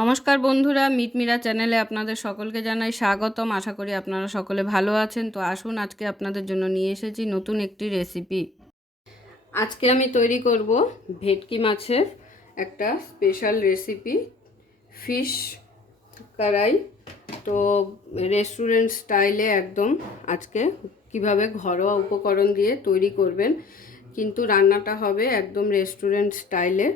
নমস্কার বন্ধুরা, মিটমিরা চ্যানেলে আপনাদের সকলকে জানাই স্বাগতম। আশা করি আপনারা সকলে ভালো আছেন। তো আসুন, আজকে আপনাদের জন্য নিয়ে এসেছি নতুন একটি রেসিপি। আজকে আমি তৈরি করব ভেটকি মাছের একটা স্পেশাল রেসিপি, ফিশ কড়াই। তো রেস্টুরেন্ট স্টাইলে একদম আজকে কিভাবে ঘরোয়া উপকরণ দিয়ে তৈরি করবেন, কিন্তু রান্নাটা হবে একদম রেস্টুরেন্ট স্টাইলে।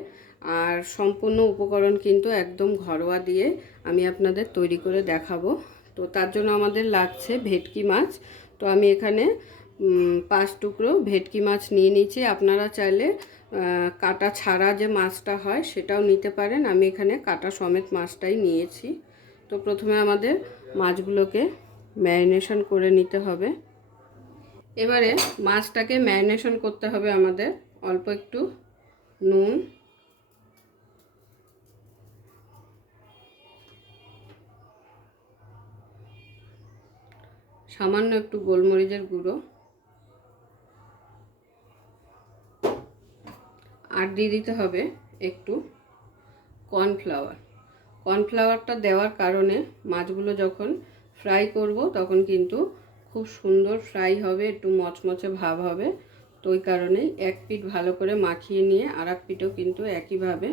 আর সম্পূর্ণ উপকরণ কিন্তু একদম ঘরোয়া দিয়ে আমি আপনাদের তৈরি করে দেখাবো। তো তার জন্য আমাদের লাগছে ভেটকি মাছ। তো আমি এখানে 5 টুকরো ভেটকি মাছ নিয়ে নিচ্ছি। আপনারা চাইলে কাটা ছাড়া যে মাছটা হয় সেটাও নিতে পারেন। আমি এখানে কাটা সমেত মাছটাই নিয়েছি। তো প্রথমে আমাদের মাছগুলোকে ম্যারিনেশন করে নিতে হবে। এবারে মাছটাকে ম্যারিনেশন করতে হবে আমাদের অল্প একটু নুন, সামান্য একটু গোলমরিচের গুঁড়ো, আর দিয়ে দিতে হবে একটু কর্নফ্লাওয়ার। কর্নফ্লাওয়ারটা দেওয়ার কারণে মাছগুলো যখন ফ্রাই করব তখন কিন্তু খুব সুন্দর ফ্রাই হবে, একটু মচমচে ভাব হবে। তো ওই কারণেই এক পিঠ ভালো করে মাখিয়ে নিয়ে আর এক পিঠও কিন্তু একইভাবে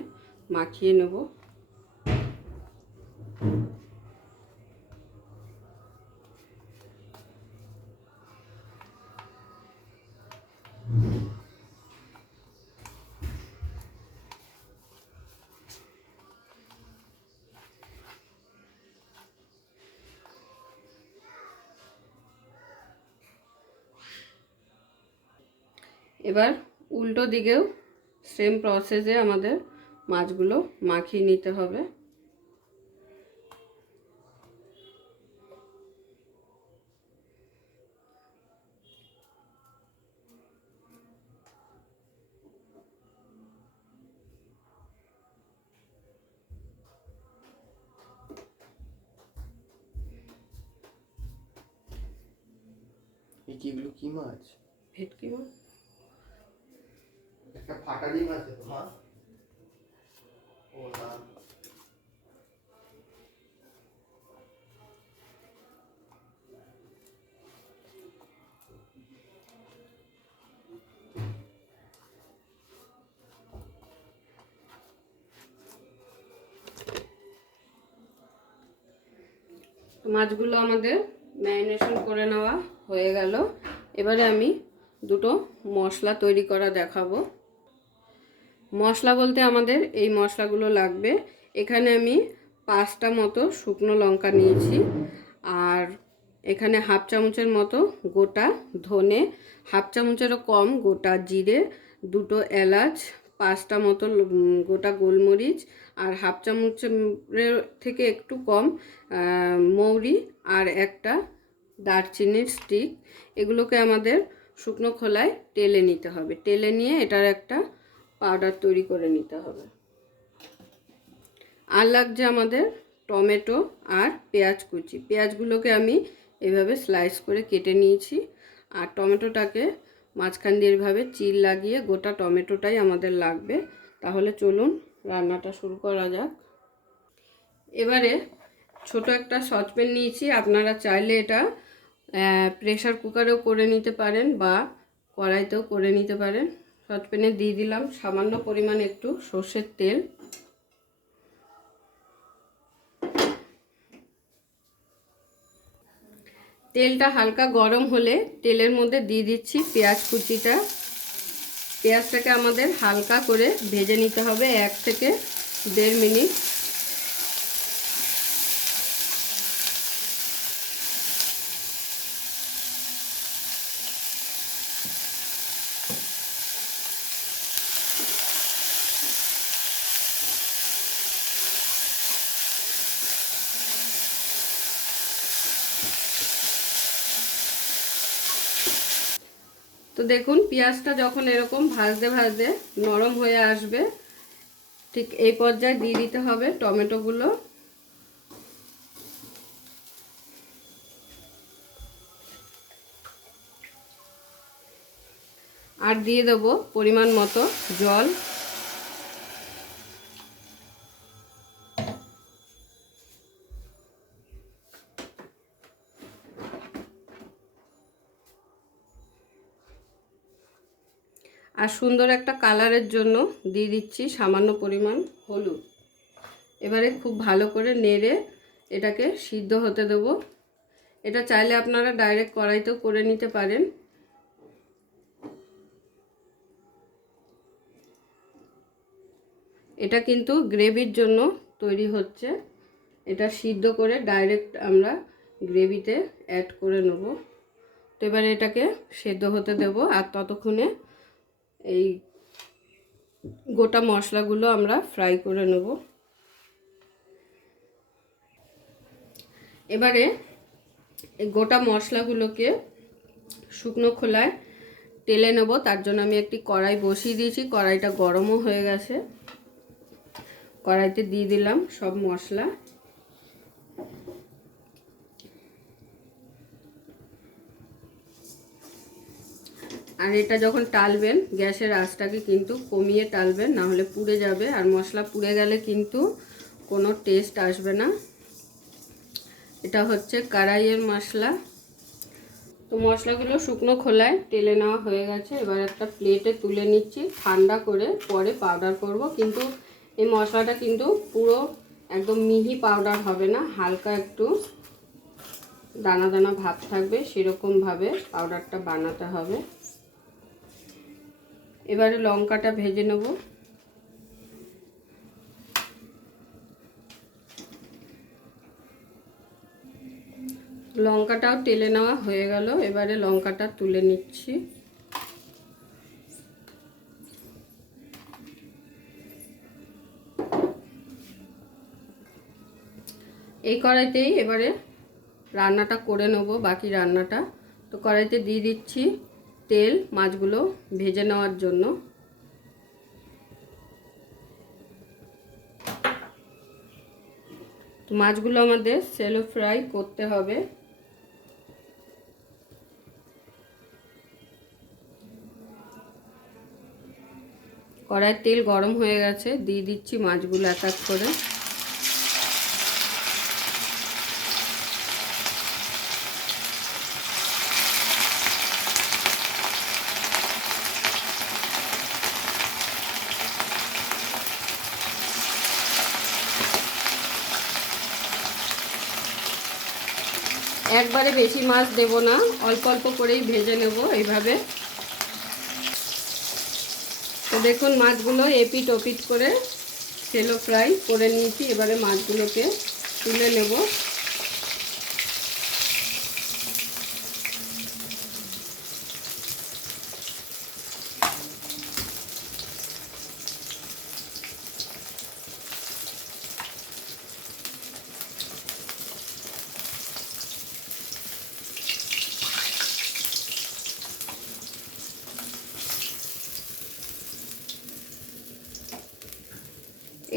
মাখিয়ে নেব। এবার উল্টো দিকেও সেম প্রসেসে আমাদের মাছগুলো মাখিয়ে নিতে হবে। এগুলো কি মাছ? ভেটকি মাছ। একটা ফাটালি মাছ তো মা। ও না, মাছগুলো আমাদের ম্যারিনেশন করে নেওয়া হয়ে গেল। এবারে আমি দুটো মশলা তৈরি করা দেখাবো। মশলা বলতে আমাদের এই মশলাগুলো লাগবে। এখানে আমি 5টা মতো শুকনো লঙ্কা নিয়েছি, আর এখানে হাফ চামচের মতো গোটা ধনে, হাফ চামচেরও কম গোটা জিরে, দুটো এলাচ, 5টা মতো গোটা গোলমরিচ, আর হাফ চামচের থেকে একটু কম মৌরি, আর একটা দারচিনির স্টিক। এগুলোকে আমাদের শুকনো খোলায় টেলে নিতে হবে। টেলে নিয়ে এটার একটা পাউডার তৈরি করে নিতে হবে। আর লাগছে আমাদের টমেটো আর পেঁয়াজ কুচি। পেঁয়াজগুলোকে আমি এভাবে স্লাইস করে কেটে নিয়েছি, আর টমেটোটাকে মাঝখান দিয়ে এভাবে চির লাগিয়ে গোটা টমেটোটাই আমাদের লাগবে। তাহলে চলুন রান্নাটা শুরু করা যাক। এবারে ছোট একটা সসপ্যান নিয়েছি। আপনারা চাইলে এটা প্রেসার কুকারেও করে নিতে পারেন বা কড়াইতেও করে নিতে পারেন। সসপ্যানে দিয়ে দিলাম সামান্য পরিমাণ একটু সর্ষের তেল। তেলটা হালকা গরম হলে তেলের মধ্যে দিয়ে দিচ্ছি পেঁয়াজ কুচিটা। পেঁয়াজটাকে আমাদের হালকা করে ভেজে নিতে হবে 1 থেকে 1.5 মিনিট। তো দেখুন, পেঁয়াজটা যখন এরকম ভাজতে ভাজতে নরম হয়ে আসবে, ঠিক এই পর্যায়ে দিয়ে দিতে হবে টমেটোগুলো। আর দিয়ে দেবো পরিমাণ মতো জল। আর সুন্দর একটা কালারের জন্য দিয়ে দিচ্ছি সামান্য পরিমাণ হলুদ। এবারে খুব ভালো করে নেড়ে এটাকে সিদ্ধ হতে দেবো। এটা চাইলে আপনারা ডাইরেক্ট কড়াইতেও করে নিতে পারেন। এটা কিন্তু গ্রেভির জন্য তৈরি হচ্ছে, এটা সিদ্ধ করে ডাইরেক্ট আমরা গ্রেভিতে অ্যাড করে নেব। তো এবারে এটাকে সেদ্ধ হতে দেব, আর ততক্ষণে এই গোটা মশলাগুলো আমরা ফ্রাই করে নেব। এবারে এই গোটা মশলাগুলোকে শুকনো খোলায় তেলে নেব। তার জন্য আমি একটি কড়াই বসিয়ে দিয়েছি, কড়াইটা গরমও হয়ে গেছে। কড়াইতে দিয়ে দিলাম সব মশলা। আর এটা যখন টালবেন গ্যাসের আঁচটাকে কিন্তু কমিয়ে টালবেন, না হলে পুড়ে যাবে, আর মশলা পুড়ে গেলে কিন্তু কোনো টেস্ট আসবে না। এটা হচ্ছে কড়াইয়ের মশলা। তো মশলাগুলো শুকনো খোলায় তেলে নেওয়া হয়ে গেছে। এবার একটা প্লেটে তুলে নিচ্ছি, ঠান্ডা করে পরে পাউডার করব। কিন্তু এই মশলাটা কিন্তু পুরো একদম মিহি পাউডার হবে না, হালকা একটু দানা দানা ভাব থাকবে, সেরকমভাবে পাউডারটা বানাতে হবে। এবারে লঙ্কাটা ভেজে নেব। লঙ্কাটাও তেলে নেওয়া হয়ে গেল। এবারে লঙ্কাটা তুলে নিচ্ছি। এই কড়াইতেই এবারে রান্নাটা করে নেব, বাকি রান্নাটা। তো কড়াইতে দিয়ে দিচ্ছি তেল মাছগুলো ভেজে নেওয়ার জন্য। তো মাছগুলো আমাদের শ্যালো ফ্রাই করতে হবে। কড়াইয়ের তেল গরম হয়ে গেছে, দিয়ে দিচ্ছি মাছগুলো এক এক করে। একবারে বেশি মাছ দেব না, অল্প অল্প করেই ভেজে নেব এইভাবে। তো দেখুন মাছগুলো এপিট ওপিট করে শ্যালো ফ্রাই করে নিয়েছি। এবারে মাছগুলোকে তুলে নেব।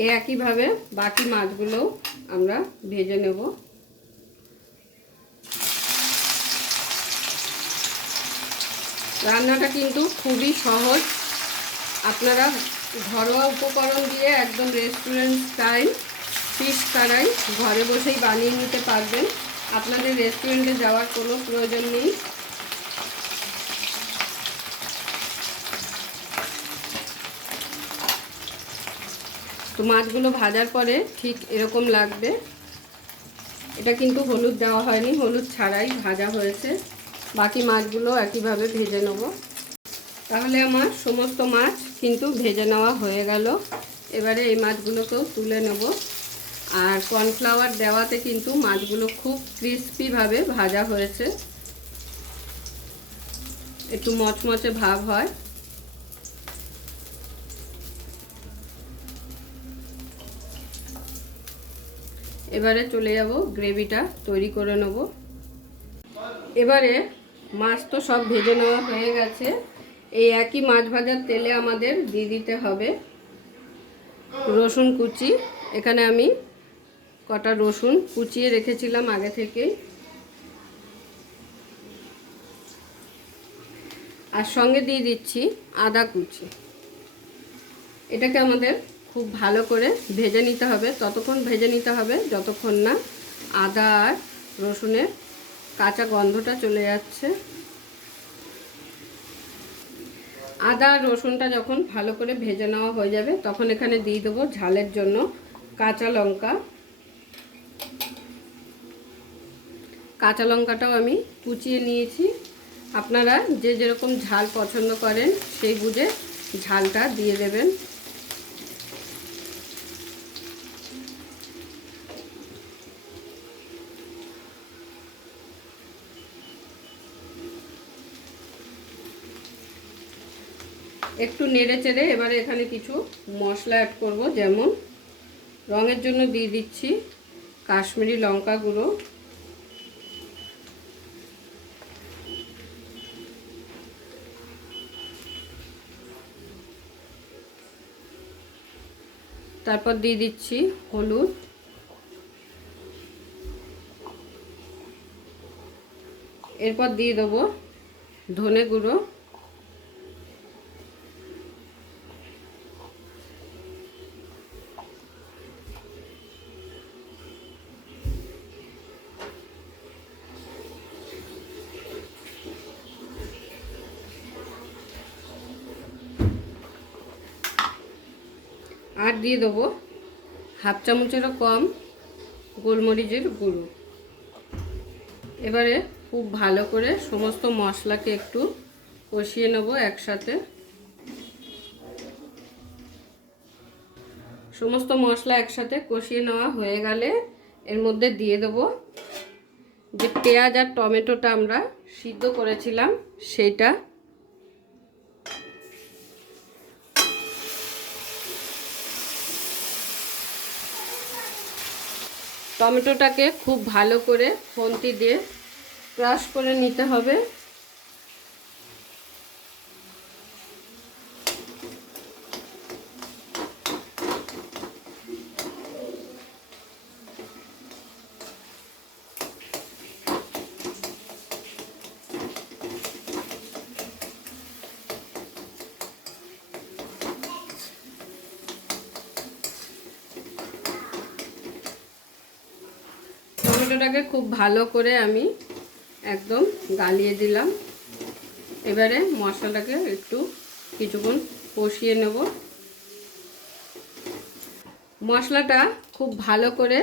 এই একইভাবে বাকি মাছগুলো আমরা ভেজে নেব। রান্নাটা কিন্তু খুবই সহজ, আপনারা ঘরোয়া উপকরণ দিয়ে একদম রেস্টুরেন্ট স্টাইল ফিশ কড়াই ঘরে বসেই বানিয়ে নিতে পারবেন। আপনাদের রেস্টুরেন্টে যাওয়ার কোনো প্রয়োজন নেই। তো মাছগুলো ভাজার পরে ঠিক এরকম লাগবে। এটা কিন্তু হলুদ দেওয়া হয়নি, হলুদ ছাড়াই ভাজা হয়েছে। বাকি মাছগুলো একইভাবে ভেজে নেব। তাহলে আমার সমস্ত মাছ কিন্তু ভেজে নেওয়া হয়ে গেল। এবারে এই মাছগুলোকেও তুলে নেব। আর কর্নফ্লাওয়ার দেওয়াতে কিন্তু মাছগুলো খুব ক্রিস্পিভাবে ভাজা হয়েছে, একটু মচমচে ভাব হয়। এবারে চলে যাব গ্রেভিটা তৈরি করে নেব। এবারে মাছ তো সব ভেজে নেওয়া হয়ে গেছে। এই একই মাছ ভাজার তেলে আমাদের দিয়ে দিতে হবে রসুন কুচি। এখানে আমি কটা রসুন কুচিয়ে রেখেছিলাম আগে থেকেই, আর সঙ্গে দিয়ে দিচ্ছি আদা কুচি। এটাকে আমাদের খুব ভালো করে ভেজে নিতে হবে, ততক্ষণ ভেজে নিতে হবে যতক্ষণ না আদা আর রসুনের কাঁচা গন্ধটা চলে যাচ্ছে। আদা রসুনটা যখন ভালো করে ভেজে নেওয়া হয়ে যাবে তখন এখানে দিয়ে দেবো ঝালের জন্য কাঁচা লঙ্কা। কাঁচা লঙ্কাটাও আমি কুচিয়ে নিয়েছি। আপনারা যে যেরকম ঝাল পছন্দ করেন সেই বুঝে ঝালটা দিয়ে দেবেন। একটু নেড়ে চেড়ে এবারে এখানে কিছু মশলা অ্যাড করব, যেমন রঙের জন্য দিয়ে দিচ্ছি কাশ্মীরি লঙ্কা গুঁড়ো, তারপর দিয়ে দিচ্ছি হলুদ, এরপর দিয়ে দেবো ধনে গুঁড়ো, আর দিয়ে দেবো হাফ চামচেরও কম গোলমরিচের গুঁড়ো। এবারে খুব ভালো করে সমস্ত মশলাকে একটু কষিয়ে নেব একসাথে। সমস্ত মশলা একসাথে কষিয়ে নেওয়া হয়ে গেলে এর মধ্যে দিয়ে দেবো যে পেঁয়াজ আর টমেটোটা আমরা সিদ্ধ করেছিলাম সেইটা। টমেটোটাকে খুব ভালো করে খুন্তি দিয়ে ক্রাশ করে নিতে হবে। টমেটোটাকে খুব ভালো করে আমি একদম গালিয়ে দিলাম। এবারে মশলাটাকে একটু কিছুক্ষণ কষিয়ে নেব। মশলাটা খুব ভালো করে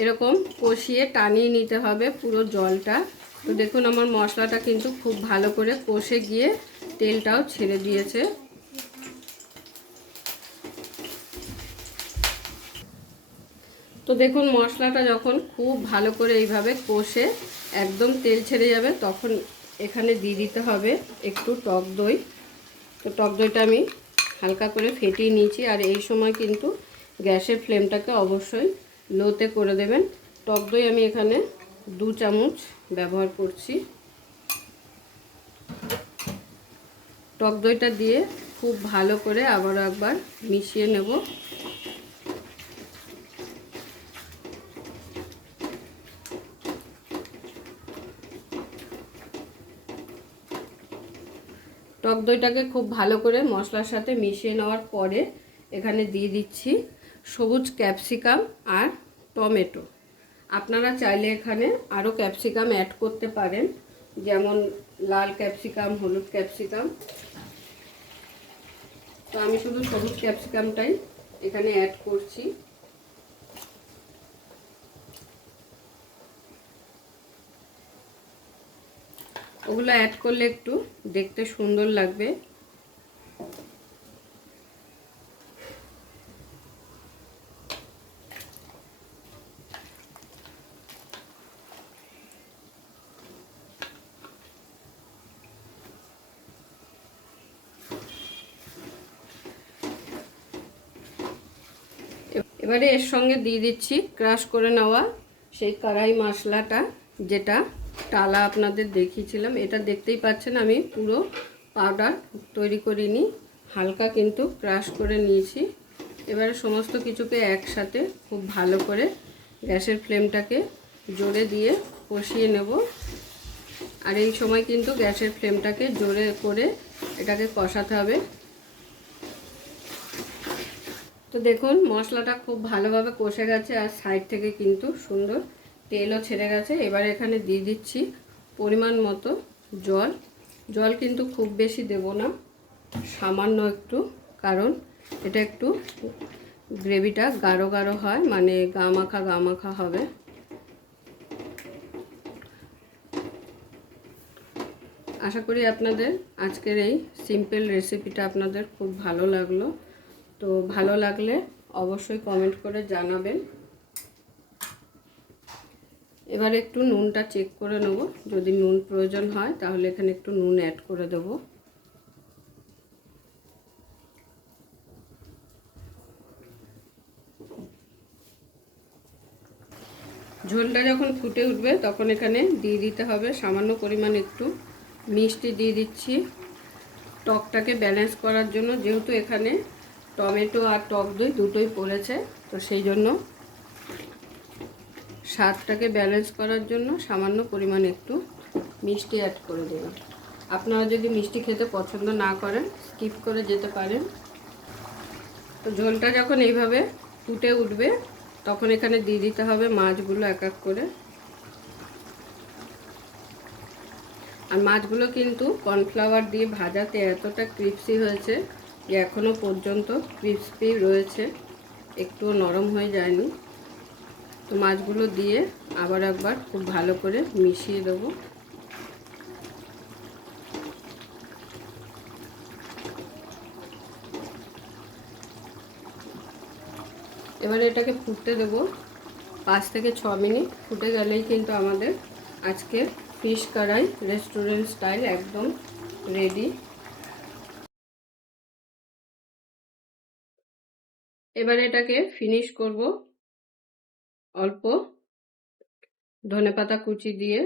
এরকম কষিয়ে টানিয়ে নিতে হবে পুরো জলটা। তো দেখুন আমার মশলাটা কিন্তু খুব ভালো করে কষে গিয়ে তেলটাও ছেড়ে দিয়েছে। তো দেখুন মশলাটা যখন খুব ভালো করে এইভাবে কষে একদম তেল ছেড়ে যাবে তখন এখানে দিয়ে দিতে হবে একটু টক দই। তো টক দইটা আমি হালকা করে ফেটিয়ে নিয়েছি। আর এই সময় কিন্তু গ্যাসের ফ্লেমটাকে অবশ্যই লোতে করে দেবেন। টক দই আমি এখানে 2 চামচ ব্যবহার করছি। টক দইটা দিয়ে খুব ভালো করে আবারও একবার মিশিয়ে নেব। টক দইটাকে খুব ভালো করে মশলার সাথে মিশিয়ে নেওয়ার পরে এখানে দিয়ে দিচ্ছি সবুজ ক্যাপসিকাম আর টমেটো। আপনারা চাইলে এখানে আরও ক্যাপসিকাম অ্যাড করতে পারেন, যেমন লাল ক্যাপসিকাম, হলুদ ক্যাপসিকাম। তো আমি শুধু সবুজ ক্যাপসিকামটাই এখানে অ্যাড করছি। ওগুলো অ্যাড করলে একটু দেখতে সুন্দর লাগবে। এবারে এর সঙ্গে দিয়ে দিচ্ছি ক্রাশ করে নেওয়া সেই কড়াই মশলাটা, যেটা টালা আপনাদের দেখিয়েছিলাম। এটা দেখতেই পাচ্ছেন আমি পুরো পাউডার তৈরি করিনি, হালকা কিন্তু ক্রাশ করে নিয়েছি। এবারে সমস্ত কিছুকে একসাথে খুব ভালো করে গ্যাসের ফ্লেমটাকে জোরে দিয়ে কষিয়ে নেব। আর এই সময় কিন্তু গ্যাসের ফ্লেমটাকে জোরে করে এটাকে কষাতে হবে। তো দেখুন মশলাটা খুব ভালোভাবে কষে গেছে আর সাইড থেকে কিন্তু সুন্দর তেলও ছেড়ে গেছে। এবার এখানে দিয়ে দিচ্ছি পরিমাণ মতো জল। জল কিন্তু খুব বেশি দেব না। সামান্য একটু, কারণ এটা একটু গ্রেভিটা গাঢ় গাঢ় হয়, মানে গা মাখা হবে। আশা করি আপনাদের আজকের এই সিম্পল রেসিপিটা আপনাদের খুব ভালো লাগলো। তো ভালো লাগলে অবশ্যই কমেন্ট করে জানাবেন। এবার একটু নুনটা চেক করে নেব, যদি নুন প্রয়োজন হয় তাহলে এখানে একটু নুন অ্যাড করে দেব। ঝোলটা যখন ফুটে উঠবে তখন এখানে দিয়ে দিতে হবে সামান্য পরিমাণ একটু মিষ্টি দিয়ে দিচ্ছি, টকটাকে ব্যালেন্স করার জন্য। যেহেতু এখানে টমেটো আর টক দই দুটোই পড়েছে, তো সেই জন্য স্বাদটাকে ব্যালেন্স করার জন্য সামান্য পরিমাণ একটু মিষ্টি অ্যাড করে দেবেন। আপনারা যদি মিষ্টি খেতে পছন্দ না করেন স্কিপ করে যেতে পারেন। তো ঝোলটা যখন এইভাবে ফুটে উঠবে তখন এখানে দিয়ে দিতে হবে মাছগুলো এক এক করে। আর মাছগুলো কিন্তু কর্নফ্লাওয়ার দিয়ে ভাজাতে এতটা ক্রিস্পি হয়েছে যে এখনও পর্যন্ত ক্রিস্পি রয়েছে, একটুও নরম হয়ে যায়নি। তো মাছগুলো দিয়ে আবার একবার খুব ভালো করে মিশিয়ে দেবো। এবারে এটাকে ফুটতে দেবো 5 থেকে 6 মিনিট। ফুটে গেলেই কিন্তু আমাদের আজকে ফিশ কড়াই রেস্টুরেন্ট স্টাইল একদম রেডি। এবারে এটাকে ফিনিশ করব অল্প ধনেপাতা কুচি দিয়ে।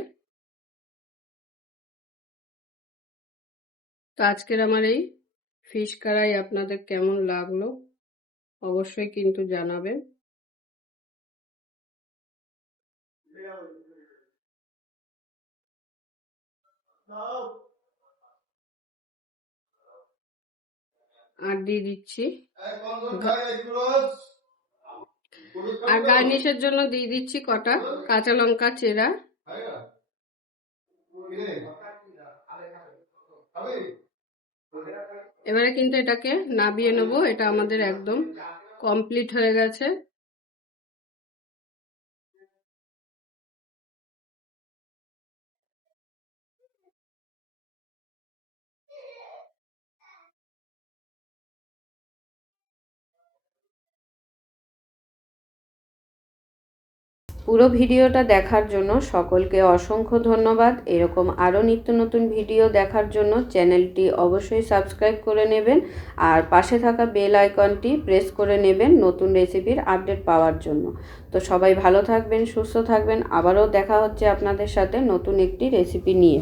তো আজকের আমার এই ফিশ কড়াই আপনাদের কেমন লাগলো অবশ্যই কিন্তু জানাবেন। আর দিয়ে দিচ্ছি, আর গার্নিশের জন্য দিয়ে দিচ্ছি কটা কাঁচা লঙ্কা চেরা। এবারে কিন্তু এটাকে নাবিয়ে নেব, এটা আমাদের একদম কমপ্লিট হয়ে গেছে। পুরো ভিডিওটা দেখার জন্য সকলকে অসংখ্য ধন্যবাদ। এরকম আরও নিত্য নতুন ভিডিও দেখার জন্য চ্যানেলটি অবশ্যই সাবস্ক্রাইব করে নেবেন আর পাশে থাকা বেল আইকনটি প্রেস করে নেবেন নতুন রেসিপির আপডেট পাওয়ার জন্য। তো সবাই ভালো থাকবেন, সুস্থ থাকবেন। আবারও দেখা হচ্ছে আপনাদের সাথে নতুন একটি রেসিপি নিয়ে।